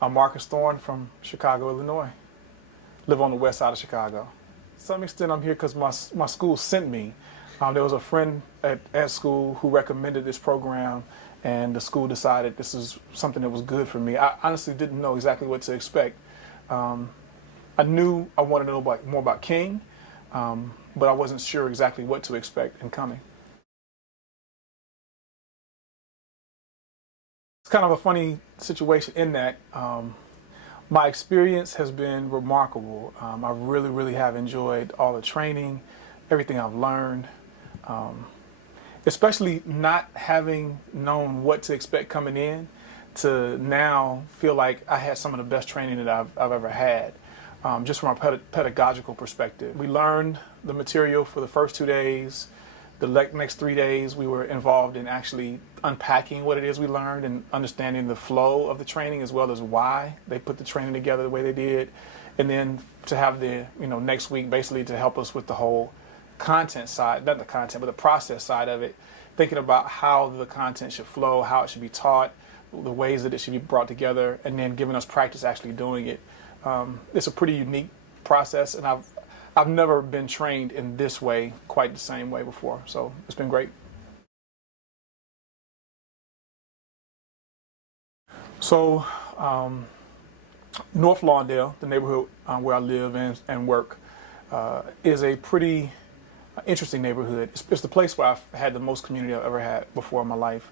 I'm Marcus Thorne from Chicago, Illinois. Live on the west side of Chicago. To some extent, I'm here because my school sent me. There was a friend at school who recommended this program, and the school decided this is something that was good for me. I honestly didn't know exactly what to expect. I knew I wanted to know more about King, but I wasn't sure exactly what to expect in coming. It's kind of a funny situation in that my experience has been remarkable. I really have enjoyed all the training, everything I've learned, especially not having known what to expect coming in to now feel like I had some of the best training that I've ever had, just from a pedagogical perspective. We learned the material for the first 2 days. The next 3 days, we were involved in actually unpacking what it is we learned and understanding the flow of the training as well as why they put the training together the way they did. And then to have the, next week basically to help us with the whole content side, not the content, but the process side of it, thinking about how the content should flow, how it should be taught, the ways that it should be brought together, and then giving us practice actually doing it. It's a pretty unique process, and I've never been trained in this way quite the same way before, so it's been great. So, North Lawndale, the neighborhood where I live and work, is a pretty interesting neighborhood. It's the place where I've had the most community I've ever had before in my life.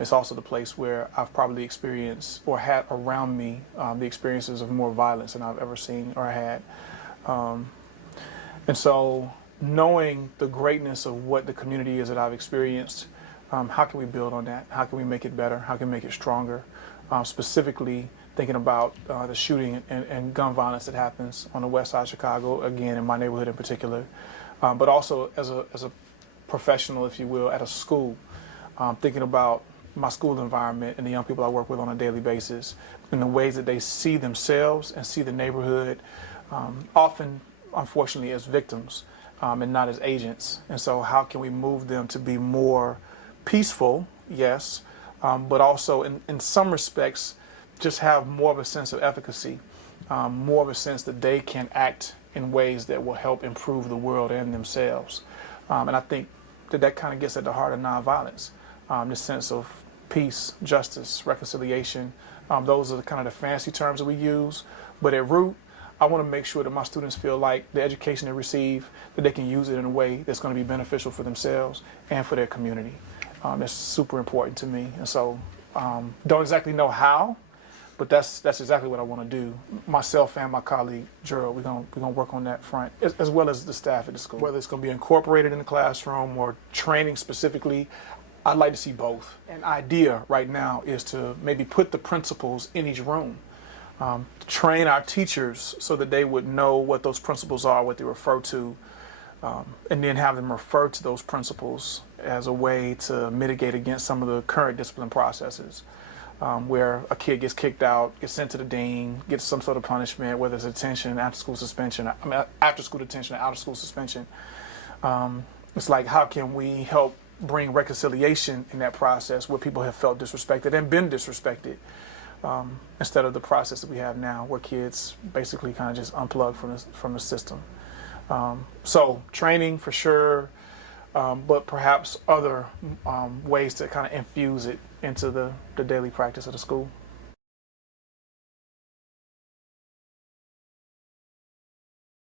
It's also the place where I've probably experienced or had around me the experiences of more violence than I've ever seen or had. And so knowing the greatness of what the community is that I've experienced, how can we build on that? How can we make it better? How can we make it stronger? Specifically thinking about the shooting and gun violence that happens on the west side of Chicago, again, in my neighborhood in particular, but also as a professional, if you will, at a school, thinking about my school environment and the young people I work with on a daily basis and the ways that they see themselves and see the neighborhood, often unfortunately as victims and not as agents. And so how can we move them to be more peaceful, yes, but also in some respects just have more of a sense of efficacy, more of a sense that they can act in ways that will help improve the world and themselves. And I think that kind of gets at the heart of nonviolence, this sense of peace, justice, reconciliation. Those are the kind of the fancy terms that we use, but at root, I want to make sure that my students feel like the education they receive, that they can use it in a way that's going to be beneficial for themselves and for their community. That's super important to me. And so don't exactly know how, but that's exactly what I want to do. Myself and my colleague, Gerald, we're gonna work on that front, as well as the staff at the school. Whether it's going to be incorporated in the classroom or training specifically, I'd like to see both. An idea right now is to maybe put the principals in each room. Train our teachers so that they would know what those principles are, what they refer to, and then have them refer to those principles as a way to mitigate against some of the current discipline processes, where a kid gets kicked out, gets sent to the dean, gets some sort of punishment, whether it's detention, after-school suspension, after-school detention, or out-of-school suspension. It's like, how can we help bring reconciliation in that process where people have felt disrespected and been disrespected, instead of the process that we have now where kids basically kind of just unplug from the system. So training for sure, but perhaps other ways to kind of infuse it into the daily practice of the school.